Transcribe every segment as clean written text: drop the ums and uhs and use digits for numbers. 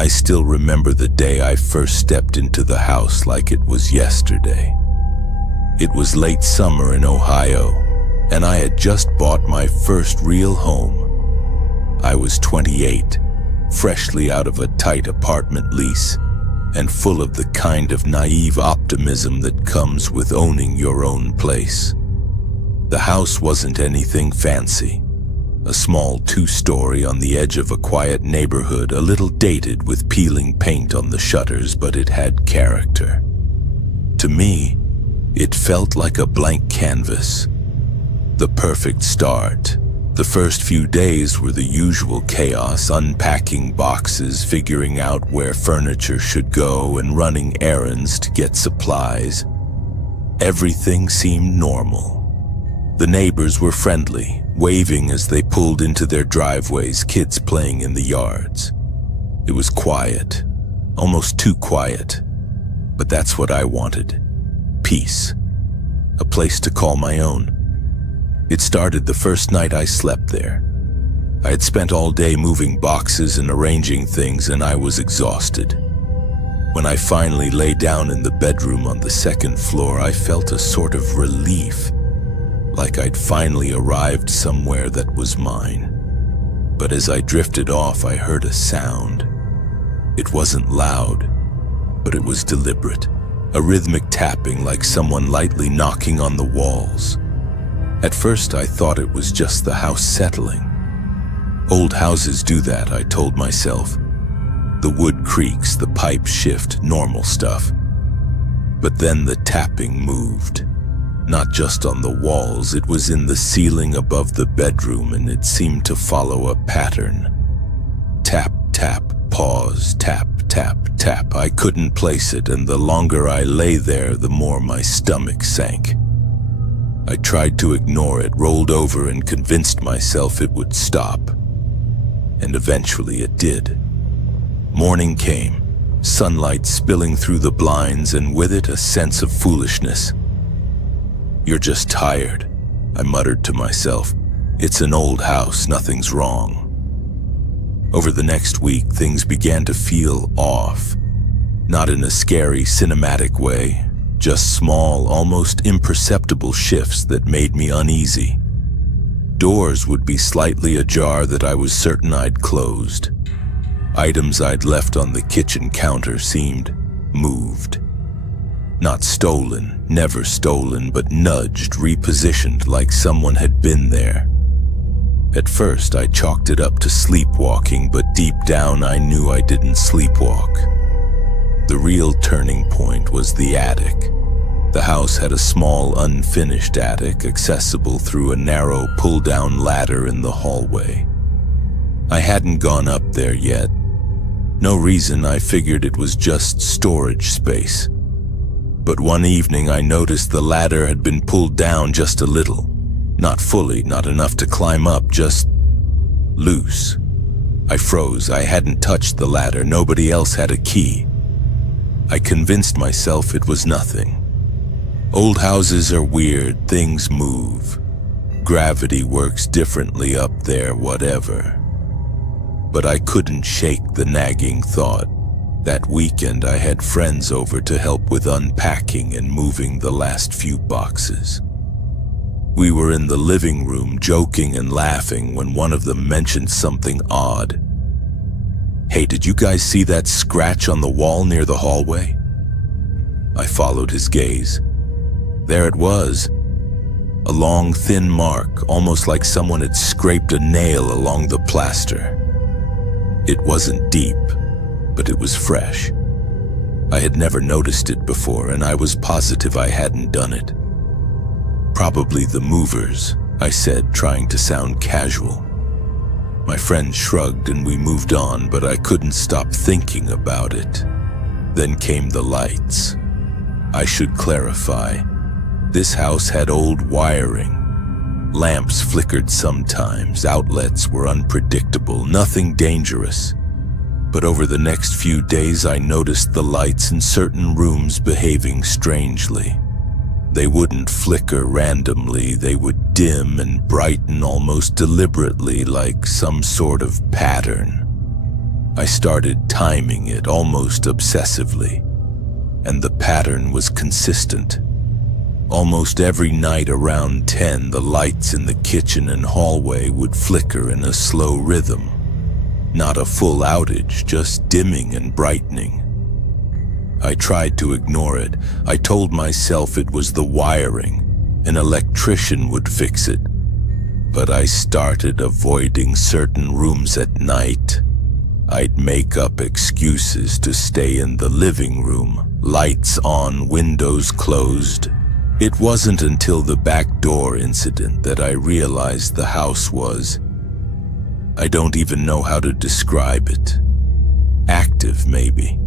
I still remember the day I first stepped into the house like it was yesterday. It was late summer in Ohio, and I had just bought my first real home. I was 28, freshly out of a tight apartment lease, and full of the kind of naive optimism that comes with owning your own place. The house wasn't anything fancy. A small 2-story on the edge of a quiet neighborhood, a little dated with peeling paint on the shutters, but it had character. To me, it felt like a blank canvas. The perfect start. The first few days were the usual chaos, unpacking boxes, figuring out where furniture should go, and running errands to get supplies. Everything seemed normal. The neighbors were friendly, waving as they pulled into their driveways, kids playing in the yards. It was quiet, almost too quiet, but that's what I wanted. Peace. A place to call my own. It started the first night I slept there. I had spent all day moving boxes and arranging things, and I was exhausted. When I finally lay down in the bedroom on the second floor, I felt a sort of relief, like I'd finally arrived somewhere that was mine. But as I drifted off, I heard a sound. It wasn't loud, but it was deliberate. A rhythmic tapping, like someone lightly knocking on the walls. At first, I thought it was just the house settling. Old houses do that, I told myself. The wood creaks, the pipes shift, normal stuff. But then the tapping moved. Not just on the walls, it was in the ceiling above the bedroom, and it seemed to follow a pattern. Tap, tap, pause, tap, tap, tap. I couldn't place it, and the longer I lay there, the more my stomach sank. I tried to ignore it, rolled over, and convinced myself it would stop. And eventually it did. Morning came, sunlight spilling through the blinds, and with it a sense of foolishness. "You're just tired," I muttered to myself. "It's an old house, nothing's wrong." Over the next week, things began to feel off. Not in a scary, cinematic way, just small, almost imperceptible shifts that made me uneasy. Doors would be slightly ajar that I was certain I'd closed. Items I'd left on the kitchen counter seemed moved. Not stolen, never stolen, but nudged, repositioned like someone had been there. At first, I chalked it up to sleepwalking, but deep down I knew I didn't sleepwalk. The real turning point was the attic. The house had a small, unfinished attic, accessible through a narrow pull-down ladder in the hallway. I hadn't gone up there yet. No reason, I figured it was just storage space. But one evening I noticed the ladder had been pulled down just a little. Not fully, not enough to climb up, just loose. I froze. I hadn't touched the ladder. Nobody else had a key. I convinced myself it was nothing. Old houses are weird. Things move. Gravity works differently up there, whatever. But I couldn't shake the nagging thought. That weekend I had friends over to help with unpacking and moving the last few boxes. We were in the living room joking and laughing when one of them mentioned something odd. "Hey, did you guys see that scratch on the wall near the hallway?" I followed his gaze. There it was. A long, thin mark, almost like someone had scraped a nail along the plaster. It wasn't deep, but it was fresh. I had never noticed it before, and I was positive I hadn't done it. "Probably the movers," I said, trying to sound casual. My friend shrugged and we moved on, but I couldn't stop thinking about it. Then came the lights. I should clarify. This house had old wiring. Lamps flickered sometimes, outlets were unpredictable, nothing dangerous. But over the next few days I noticed the lights in certain rooms behaving strangely. They wouldn't flicker randomly, they would dim and brighten almost deliberately, like some sort of pattern. I started timing it almost obsessively, and the pattern was consistent. Almost every night around 10, the lights in the kitchen and hallway would flicker in a slow rhythm. Not a full outage, just dimming and brightening. I tried to ignore it. I told myself it was the wiring. An electrician would fix it. But I started avoiding certain rooms at night. I'd make up excuses to stay in the living room, lights on, windows closed. It wasn't until the back door incident that I realized the house was, I don't even know how to describe it. Active, maybe.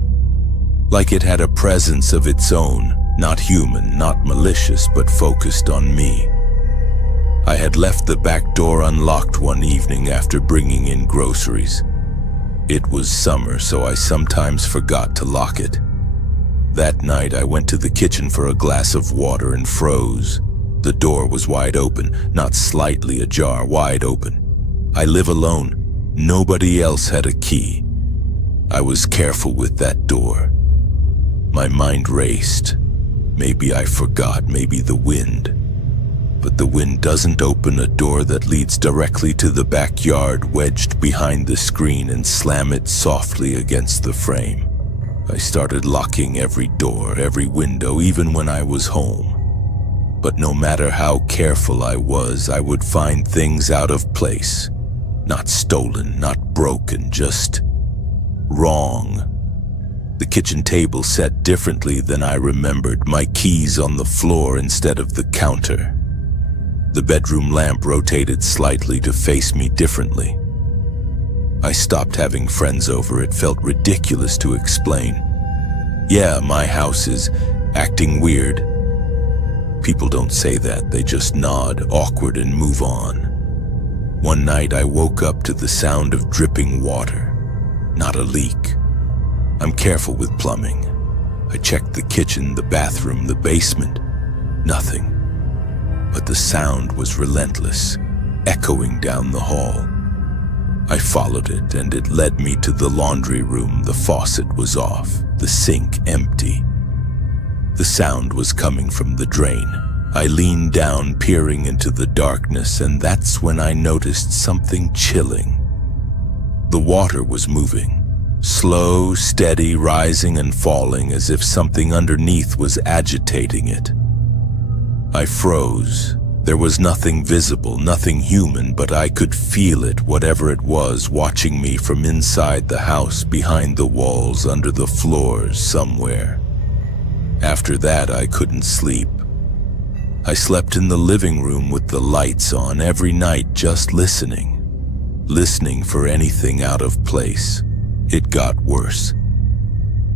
Like it had a presence of its own, not human, not malicious, but focused on me. I had left the back door unlocked one evening after bringing in groceries. It was summer, so I sometimes forgot to lock it. That night, I went to the kitchen for a glass of water and froze. The door was wide open, not slightly ajar, wide open. I live alone. Nobody else had a key. I was careful with that door. My mind raced. Maybe I forgot, maybe the wind. But the wind doesn't open a door that leads directly to the backyard wedged behind the screen and slam it softly against the frame. I started locking every door, every window, even when I was home. But no matter how careful I was, I would find things out of place. Not stolen, not broken, just wrong. The kitchen table set differently than I remembered, my keys on the floor instead of the counter. The bedroom lamp rotated slightly to face me differently. I stopped having friends over. It felt ridiculous to explain. Yeah, my house is acting weird. People don't say that, they just nod, awkward, and move on. One night I woke up to the sound of dripping water. Not a leak. I'm careful with plumbing. I checked the kitchen, the bathroom, the basement. Nothing. But the sound was relentless, echoing down the hall. I followed it, and it led me to the laundry room. The faucet was off, the sink empty. The sound was coming from the drain. I leaned down, peering into the darkness, and that's when I noticed something chilling. The water was moving, slow, steady, rising and falling as if something underneath was agitating it. I froze. There was nothing visible, nothing human, but I could feel it, whatever it was, watching me from inside the house, behind the walls, under the floors, somewhere. After that, I couldn't sleep. I slept in the living room with the lights on every night, just listening for anything out of place. It got worse.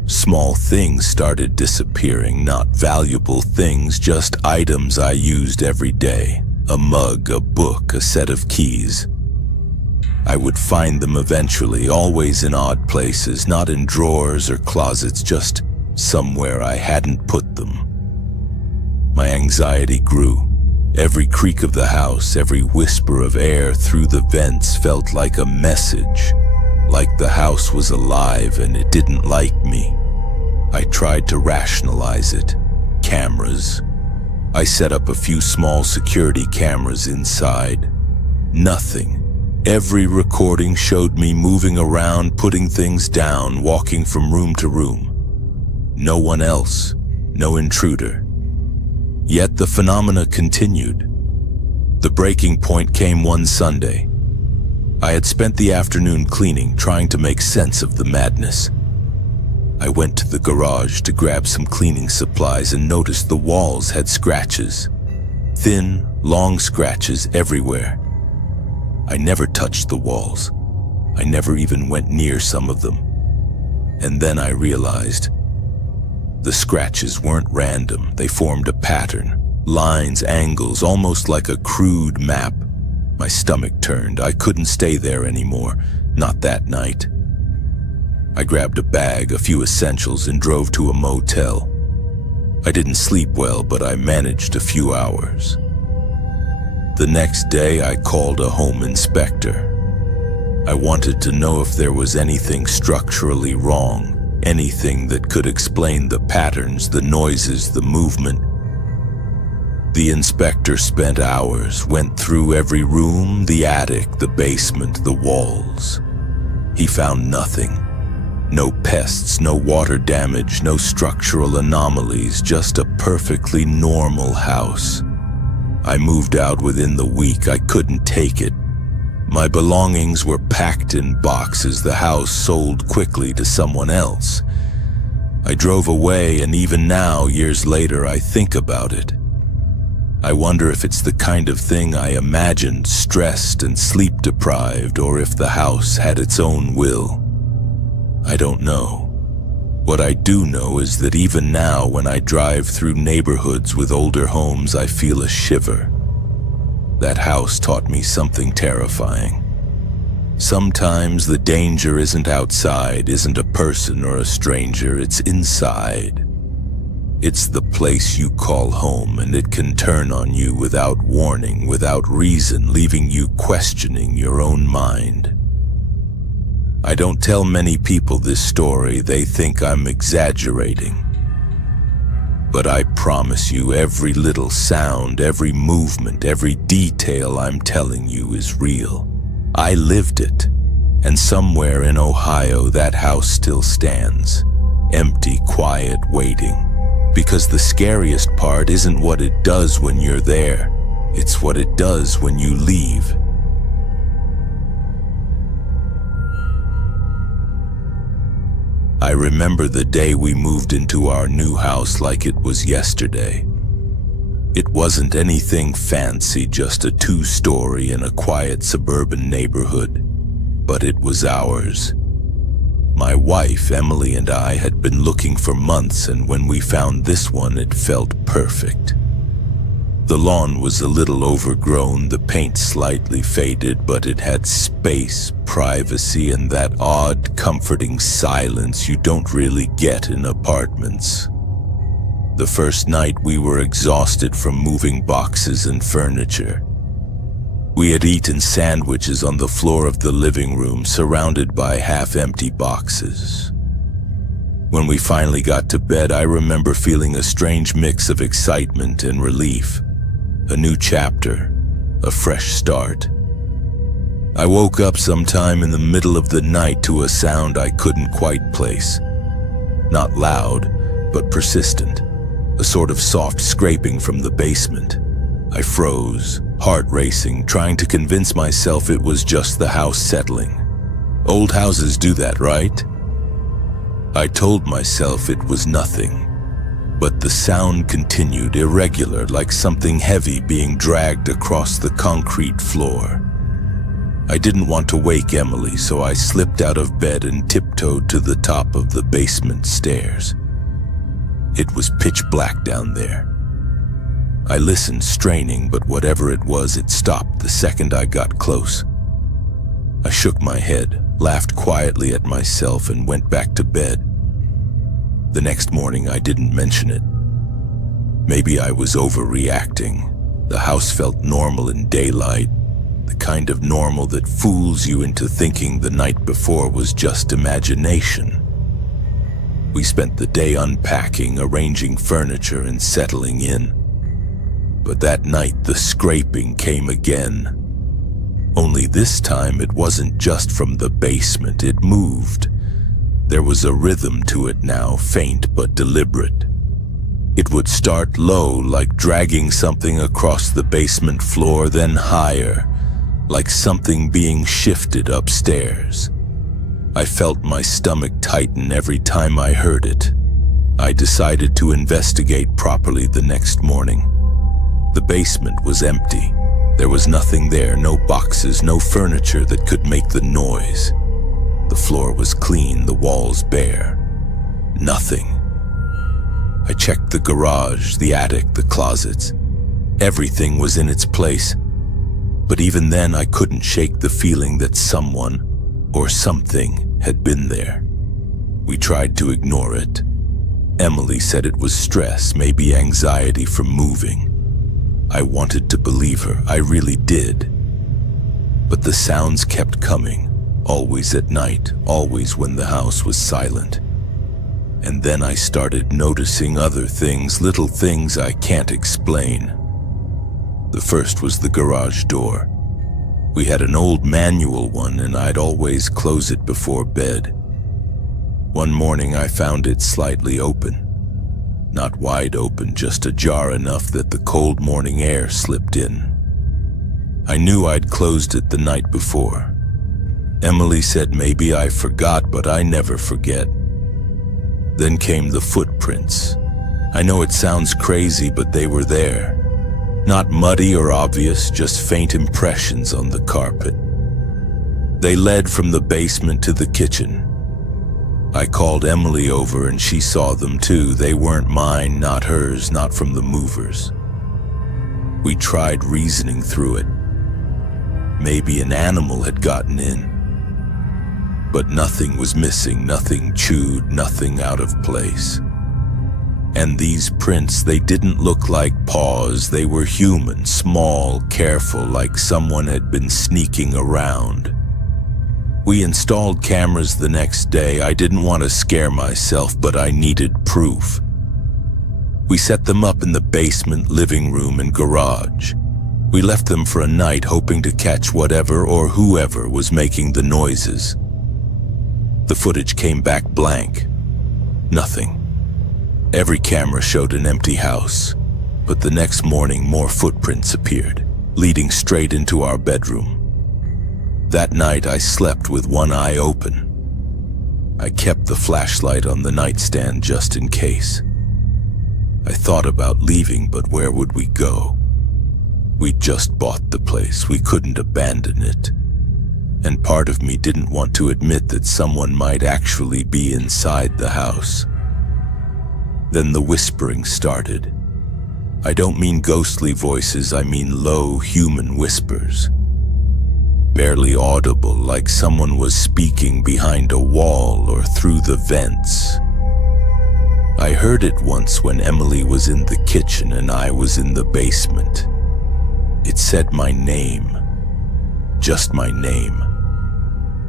Small things started disappearing, not valuable things, just items I used every day. A mug, a book, a set of keys. I would find them eventually, always in odd places, not in drawers or closets, just somewhere I hadn't put them. My anxiety grew. Every creak of the house, every whisper of air through the vents felt like a message. Like the house was alive and it didn't like me. I tried to rationalize it. Cameras. I set up a few small security cameras inside. Nothing. Every recording showed me moving around, putting things down, walking from room to room. No one else. No intruder. Yet the phenomena continued. The breaking point came one Sunday. I had spent the afternoon cleaning, trying to make sense of the madness. I went to the garage to grab some cleaning supplies and noticed the walls had scratches. Thin, long scratches everywhere. I never touched the walls. I never even went near some of them. And then I realized the scratches weren't random. They formed a pattern. Lines, angles, almost like a crude map. My stomach turned. I couldn't stay there anymore. Not that night. I grabbed a bag, a few essentials, and drove to a motel. I didn't sleep well, but I managed a few hours. The next day, I called a home inspector. I wanted to know if there was anything structurally wrong, anything that could explain the patterns, the noises, the movement. The inspector spent hours, went through every room, the attic, the basement, the walls. He found nothing. No pests, no water damage, no structural anomalies, just a perfectly normal house. I moved out within the week. I couldn't take it. My belongings were packed in boxes. The house sold quickly to someone else. I drove away, and even now, years later, I think about it. I wonder if it's the kind of thing I imagined, stressed and sleep-deprived, or if the house had its own will. I don't know. What I do know is that even now, when I drive through neighborhoods with older homes, I feel a shiver. That house taught me something terrifying. Sometimes the danger isn't outside, isn't a person or a stranger, it's inside. It's the place you call home, and it can turn on you without warning, without reason, leaving you questioning your own mind. I don't tell many people this story. They think I'm exaggerating. But I promise you, every little sound, every movement, every detail I'm telling you is real. I lived it, and somewhere in Ohio that house still stands, empty, quiet, waiting. Because the scariest part isn't what it does when you're there, it's what it does when you leave. I remember the day we moved into our new house like it was yesterday. It wasn't anything fancy, just a 2-story in a quiet suburban neighborhood, but it was ours. My wife, Emily, and I had been looking for months, and when we found this one, it felt perfect. The lawn was a little overgrown, the paint slightly faded, but it had space, privacy, and that odd, comforting silence you don't really get in apartments. The first night we were exhausted from moving boxes and furniture. We had eaten sandwiches on the floor of the living room, surrounded by half-empty boxes. When we finally got to bed, I remember feeling a strange mix of excitement and relief. A new chapter, a fresh start. I woke up sometime in the middle of the night to a sound I couldn't quite place. Not loud, but persistent. A sort of soft scraping from the basement. I froze, heart racing, trying to convince myself it was just the house settling. Old houses do that, right? I told myself it was nothing. But the sound continued, irregular, like something heavy being dragged across the concrete floor. I didn't want to wake Emily, so I slipped out of bed and tiptoed to the top of the basement stairs. It was pitch black down there. I listened, straining, but whatever it was, it stopped the second I got close. I shook my head, laughed quietly at myself, and went back to bed. The next morning, I didn't mention it. Maybe I was overreacting. The house felt normal in daylight, the kind of normal that fools you into thinking the night before was just imagination. We spent the day unpacking, arranging furniture, and settling in. But that night, the scraping came again. Only this time, it wasn't just from the basement, it moved. There was a rhythm to it now, faint but deliberate. It would start low, like dragging something across the basement floor, then higher, like something being shifted upstairs. I felt my stomach tighten every time I heard it. I decided to investigate properly the next morning. The basement was empty. There was nothing there, no boxes, no furniture that could make the noise. The floor was clean, the walls bare. Nothing. I checked the garage, the attic, the closets. Everything was in its place. But even then, I couldn't shake the feeling that someone or something had been there. We tried to ignore it. Emily said it was stress, maybe anxiety from moving. I wanted to believe her, I really did. But the sounds kept coming, always at night, always when the house was silent. And then I started noticing other things, little things I can't explain. The first was the garage door. We had an old manual one, and I'd always close it before bed. One morning I found it slightly open. Not wide open, just ajar enough that the cold morning air slipped in. I knew I'd closed it the night before. Emily said maybe I forgot, but I never forget. Then came the footprints. I know it sounds crazy, but they were there. Not muddy or obvious, just faint impressions on the carpet. They led from the basement to the kitchen. I called Emily over and she saw them too. They weren't mine, not hers, not from the movers. We tried reasoning through it. Maybe an animal had gotten in. But nothing was missing, nothing chewed, nothing out of place. And these prints, they didn't look like paws. They were human, small, careful, like someone had been sneaking around. We installed cameras the next day. I didn't want to scare myself, but I needed proof. We set them up in the basement, living room, and garage. We left them for a night, hoping to catch whatever or whoever was making the noises. The footage came back blank. Nothing. Every camera showed an empty house, but the next morning more footprints appeared, leading straight into our bedroom. That night I slept with one eye open. I kept the flashlight on the nightstand just in case. I thought about leaving, but where would we go? We'd just bought the place. We couldn't abandon it. And part of me didn't want to admit that someone might actually be inside the house. Then the whispering started. I don't mean ghostly voices, I mean low human whispers. Barely audible, like someone was speaking behind a wall or through the vents. I heard it once when Emily was in the kitchen and I was in the basement. It said my name. Just my name.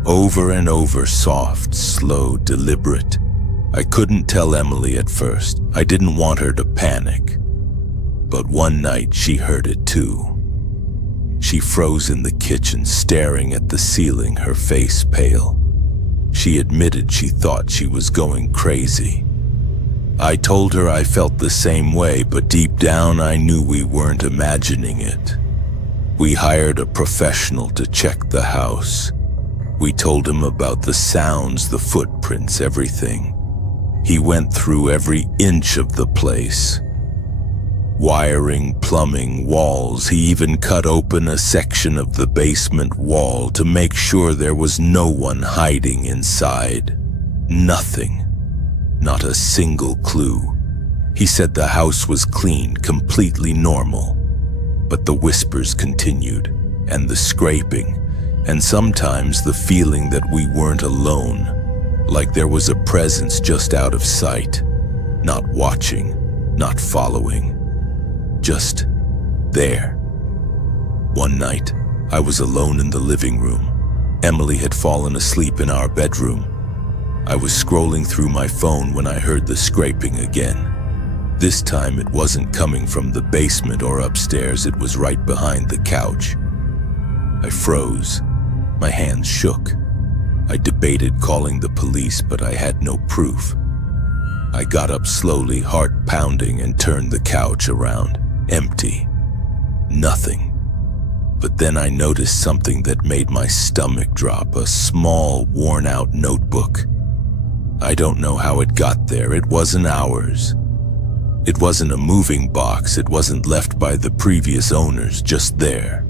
Over and over, soft, slow, deliberate. I couldn't tell Emily at first. I didn't want her to panic. But one night she heard it too. She froze in the kitchen, staring at the ceiling, her face pale. She admitted she thought she was going crazy. I told her I felt the same way, but deep down I knew we weren't imagining it. We hired a professional to check the house. We told him about the sounds, the footprints, everything. He went through every inch of the place. Wiring, plumbing, walls. He even cut open a section of the basement wall to make sure there was no one hiding inside. Nothing. Not a single clue. He said the house was clean, completely normal. But the whispers continued, and the scraping, and sometimes the feeling that we weren't alone, like there was a presence just out of sight, not watching, not following. Just there. One night, I was alone in the living room. Emily had fallen asleep in our bedroom. I was scrolling through my phone when I heard the scraping again. This time it wasn't coming from the basement or upstairs, it was right behind the couch. I froze. My hands shook. I debated calling the police, but I had no proof. I got up slowly, heart pounding, and turned the couch around. Empty. Nothing. But then I noticed something that made my stomach drop, a small, worn-out notebook. I don't know how it got there. It wasn't ours. It wasn't a moving box. It wasn't left by the previous owners, just there.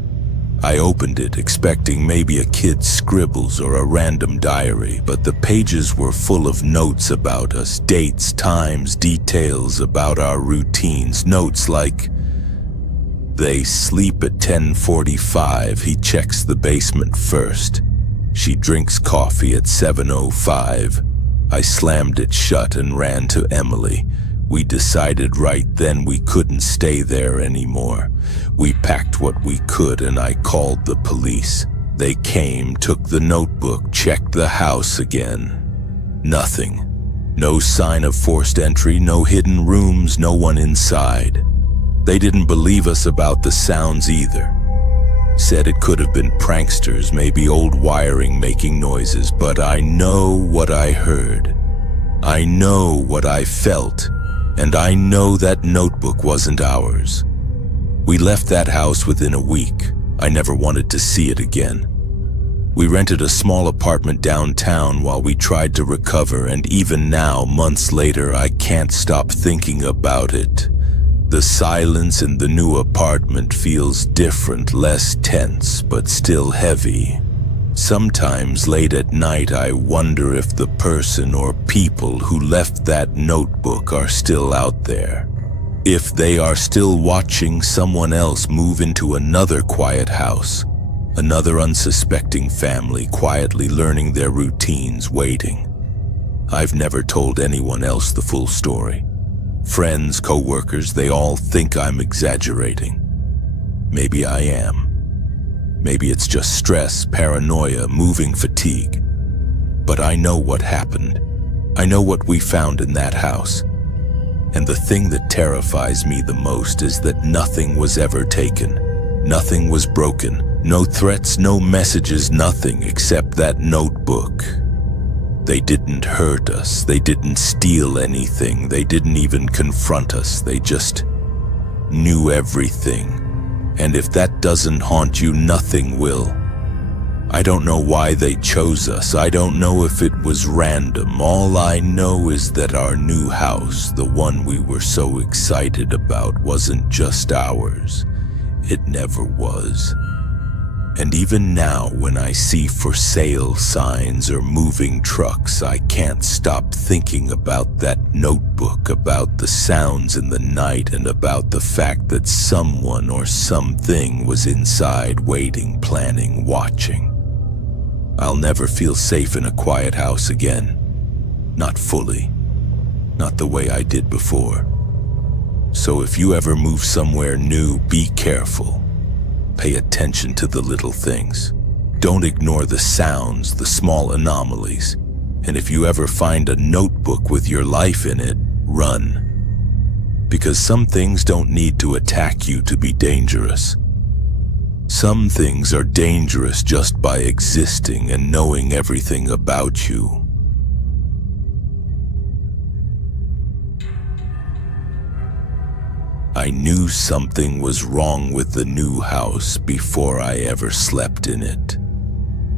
I opened it, expecting maybe a kid's scribbles or a random diary, but the pages were full of notes about us, dates, times, details about our routines. Notes like, they sleep at 10:45, he checks the basement first. She drinks coffee at 7:05. I slammed it shut and ran to Emily. We decided right then we couldn't stay there anymore. We packed what we could and I called the police. They came, took the notebook, checked the house again. Nothing. No sign of forced entry, no hidden rooms, no one inside. They didn't believe us about the sounds either. Said it could have been pranksters, maybe old wiring making noises, but I know what I heard. I know what I felt, and I know that notebook wasn't ours. We left that house within a week. I never wanted to see it again. We rented a small apartment downtown while we tried to recover, and even now, months later, I can't stop thinking about it. The silence in the new apartment feels different, less tense, but still heavy. Sometimes late at night, I wonder if the person or people who left that notebook are still out there. If they are still watching someone else move into another quiet house, another unsuspecting family quietly learning their routines, waiting. I've never told anyone else the full story. Friends, co-workers, they all think I'm exaggerating. Maybe I am. Maybe it's just stress, paranoia, moving fatigue. But I know what happened. I know what we found in that house. And the thing that terrifies me the most is that nothing was ever taken. Nothing was broken. No threats, no messages, nothing except that notebook. They didn't hurt us. They didn't steal anything. They didn't even confront us. They just knew everything. And if that doesn't haunt you, nothing will. I don't know why they chose us. I don't know if it was random. All I know is that our new house, the one we were so excited about, wasn't just ours. It never was. And even now, when I see for sale signs or moving trucks, I can't stop thinking about that notebook, about the sounds in the night, and about the fact that someone or something was inside waiting, planning, watching. I'll never feel safe in a quiet house again. Not fully. Not the way I did before. So if you ever move somewhere new, be careful. Pay attention to the little things. Don't ignore the sounds, the small anomalies. And if you ever find a notebook with your life in it, run. Because some things don't need to attack you to be dangerous. Some things are dangerous just by existing and knowing everything about you. I knew something was wrong with the new house before I ever slept in it.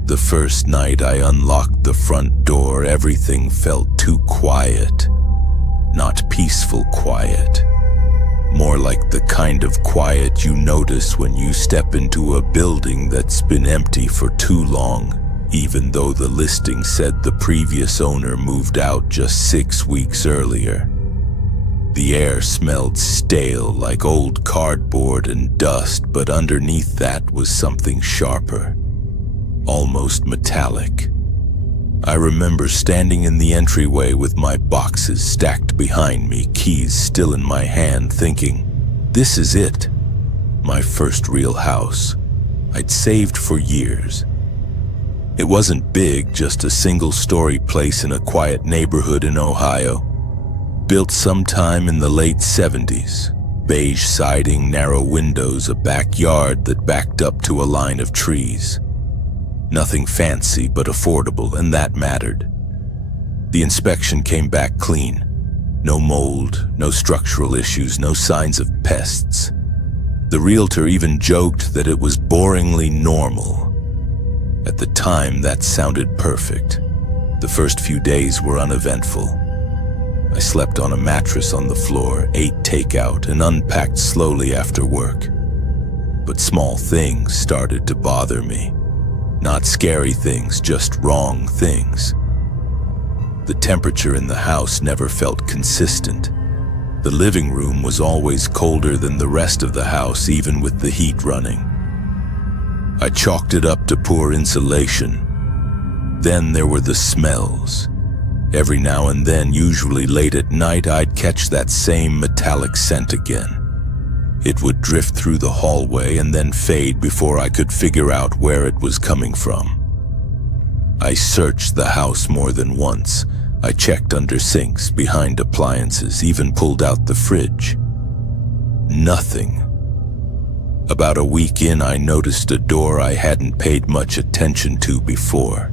The first night I unlocked the front door, everything felt too quiet. Not peaceful quiet. More like the kind of quiet you notice when you step into a building that's been empty for too long, even though the listing said the previous owner moved out just 6 weeks earlier. The air smelled stale, like old cardboard and dust, but underneath that was something sharper, almost metallic. I remember standing in the entryway with my boxes stacked behind me, keys still in my hand, thinking, this is it. My first real house. I'd saved for years. It wasn't big, just a single-story place in a quiet neighborhood in Ohio. Built sometime in the late 70s. Beige siding, narrow windows, a backyard that backed up to a line of trees. Nothing fancy, but affordable, and that mattered. The inspection came back clean. No mold, no structural issues, no signs of pests. The realtor even joked that it was boringly normal. At the time, that sounded perfect. The first few days were uneventful. I slept on a mattress on the floor, ate takeout, and unpacked slowly after work. But small things started to bother me. Not scary things, just wrong things. The temperature in the house never felt consistent. The living room was always colder than the rest of the house, even with the heat running. I chalked it up to poor insulation. Then there were the smells. Every now and then, usually late at night, I'd catch that same metallic scent again. It would drift through the hallway and then fade before I could figure out where it was coming from. I searched the house more than once. I checked under sinks, behind appliances, even pulled out the fridge. Nothing. About a week in, I noticed a door I hadn't paid much attention to before.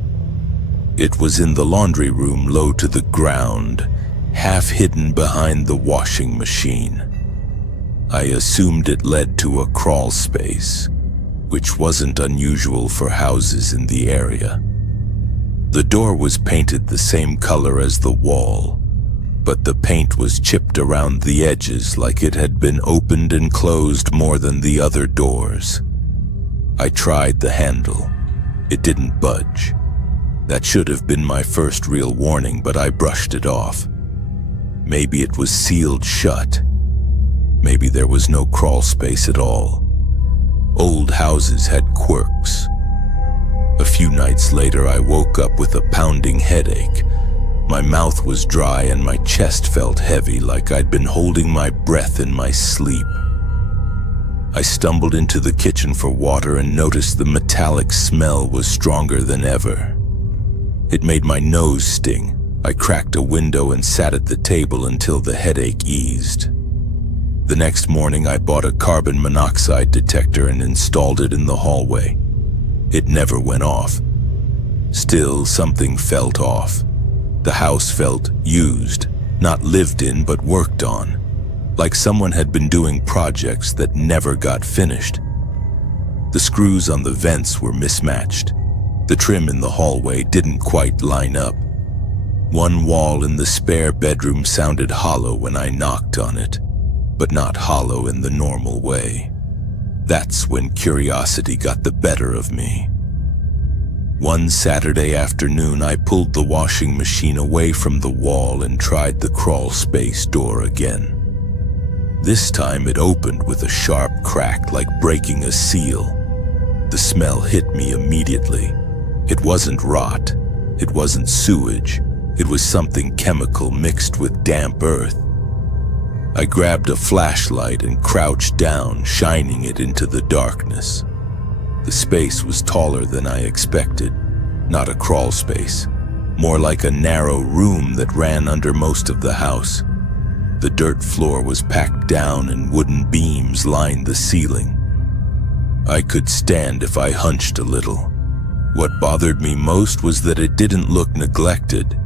It was in the laundry room, low to the ground, half hidden behind the washing machine. I assumed it led to a crawl space, which wasn't unusual for houses in the area. The door was painted the same color as the wall, but the paint was chipped around the edges like it had been opened and closed more than the other doors. I tried the handle. It didn't budge. That should have been my first real warning, but I brushed it off. Maybe it was sealed shut. Maybe there was no crawl space at all. Old houses had quirks. A few nights later, I woke up with a pounding headache. My mouth was dry and my chest felt heavy, like I'd been holding my breath in my sleep. I stumbled into the kitchen for water and noticed the metallic smell was stronger than ever. It made my nose sting. I cracked a window and sat at the table until the headache eased. The next morning, I bought a carbon monoxide detector and installed it in the hallway. It never went off. Still, something felt off. The house felt used, not lived in but worked on, like someone had been doing projects that never got finished. The screws on the vents were mismatched. The trim in the hallway didn't quite line up. One wall in the spare bedroom sounded hollow when I knocked on it, but not hollow in the normal way. That's when curiosity got the better of me. One Saturday afternoon, I pulled the washing machine away from the wall and tried the crawl space door again. This time it opened with a sharp crack like breaking a seal. The smell hit me immediately. It wasn't rot. It wasn't sewage. It was something chemical mixed with damp earth. I grabbed a flashlight and crouched down, shining it into the darkness. The space was taller than I expected. Not a crawl space. More like a narrow room that ran under most of the house. The dirt floor was packed down and wooden beams lined the ceiling. I could stand if I hunched a little. What bothered me most was that it didn't look neglected.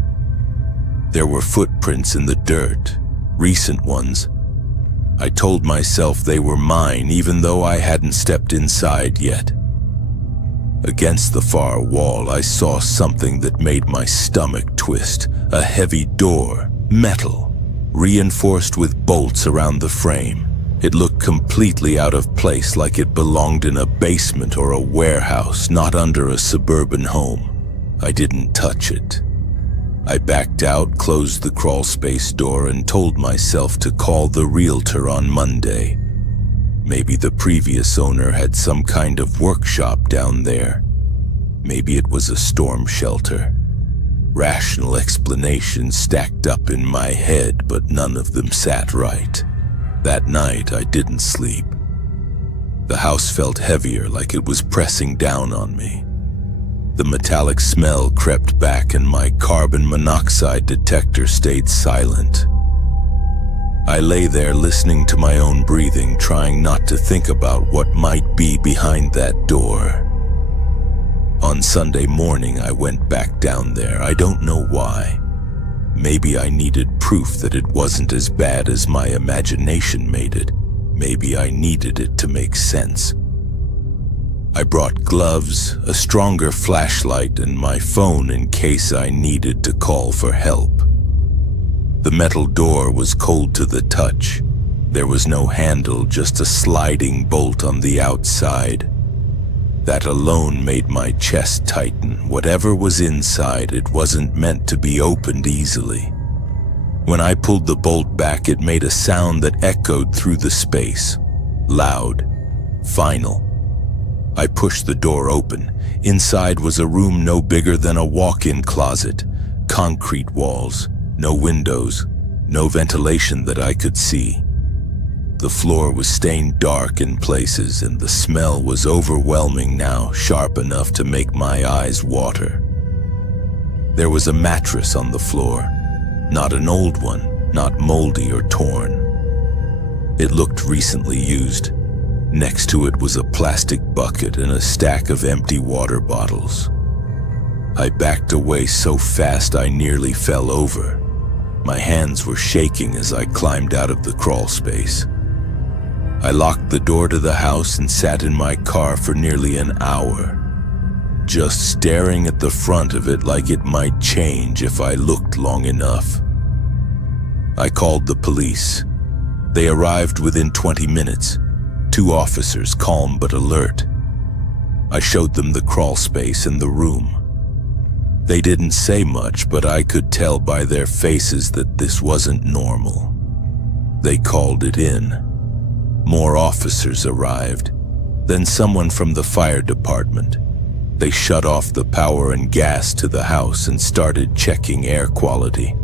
There were footprints in the dirt, recent ones. I told myself they were mine even though I hadn't stepped inside yet. Against the far wall, I saw something that made my stomach twist. A heavy door, metal, reinforced with bolts around the frame. It looked completely out of place, like it belonged in a basement or a warehouse, not under a suburban home. I didn't touch it. I backed out, closed the crawl space door, and told myself to call the realtor on Monday. Maybe the previous owner had some kind of workshop down there. Maybe it was a storm shelter. Rational explanations stacked up in my head, but none of them sat right. That night, I didn't sleep. The house felt heavier, like it was pressing down on me. The metallic smell crept back and my carbon monoxide detector stayed silent. I lay there listening to my own breathing, trying not to think about what might be behind that door. On Sunday morning, I went back down there. I don't know why. Maybe I needed proof that it wasn't as bad as my imagination made it. Maybe I needed it to make sense. I brought gloves, a stronger flashlight, and my phone in case I needed to call for help. The metal door was cold to the touch. There was no handle, just a sliding bolt on the outside. That alone made my chest tighten. Whatever was inside, it wasn't meant to be opened easily. When I pulled the bolt back, it made a sound that echoed through the space. Loud. Final. I pushed the door open. Inside was a room no bigger than a walk-in closet. Concrete walls. No windows. No ventilation that I could see. The floor was stained dark in places, and the smell was overwhelming now, sharp enough to make my eyes water. There was a mattress on the floor, not an old one, not moldy or torn. It looked recently used. Next to it was a plastic bucket and a stack of empty water bottles. I backed away so fast I nearly fell over. My hands were shaking as I climbed out of the crawl space. I locked the door to the house and sat in my car for nearly an hour, just staring at the front of it like it might change if I looked long enough. I called the police. They arrived within 20 minutes, 2 officers, calm but alert. I showed them the crawl space and the room. They didn't say much, but I could tell by their faces that this wasn't normal. They called it in. More officers arrived, then someone from the fire department. They shut off the power and gas to the house and started checking air quality.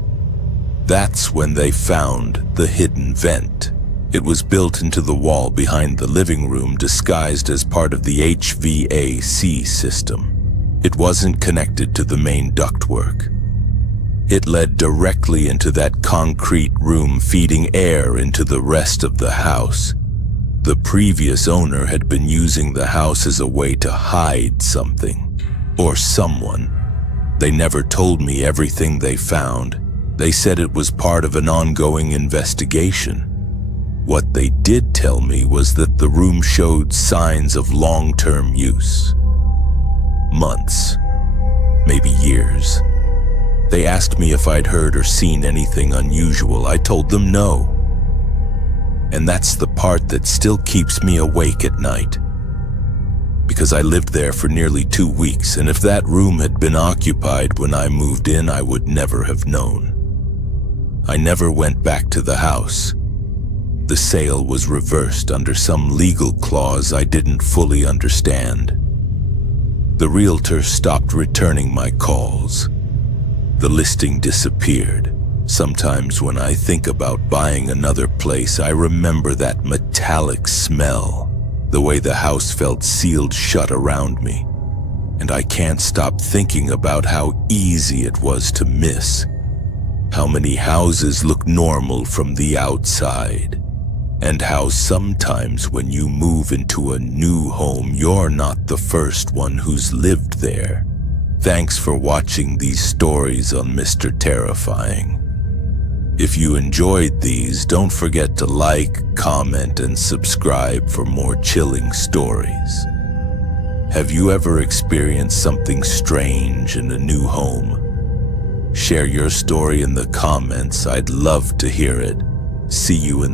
That's when they found the hidden vent. It was built into the wall behind the living room, disguised as part of the HVAC system. It wasn't connected to the main ductwork. It led directly into that concrete room, feeding air into the rest of the house. The previous owner had been using the house as a way to hide something, or someone. They never told me everything they found. They said it was part of an ongoing investigation. What they did tell me was that the room showed signs of long-term use. Months, maybe years. They asked me if I'd heard or seen anything unusual. I told them no. And that's the part that still keeps me awake at night. Because I lived there for nearly 2 weeks, and if that room had been occupied when I moved in, I would never have known. I never went back to the house. The sale was reversed under some legal clause I didn't fully understand. The realtor stopped returning my calls. The listing disappeared. Sometimes when I think about buying another place, I remember that metallic smell, the way the house felt sealed shut around me. And I can't stop thinking about how easy it was to miss. How many houses look normal from the outside, and how sometimes when you move into a new home, you're not the first one who's lived there. Thanks for watching these stories on Mr. Terrifying. If you enjoyed these, don't forget to like, comment, and subscribe for more chilling stories. Have you ever experienced something strange in a new home? Share your story in the comments. I'd love to hear it. See you in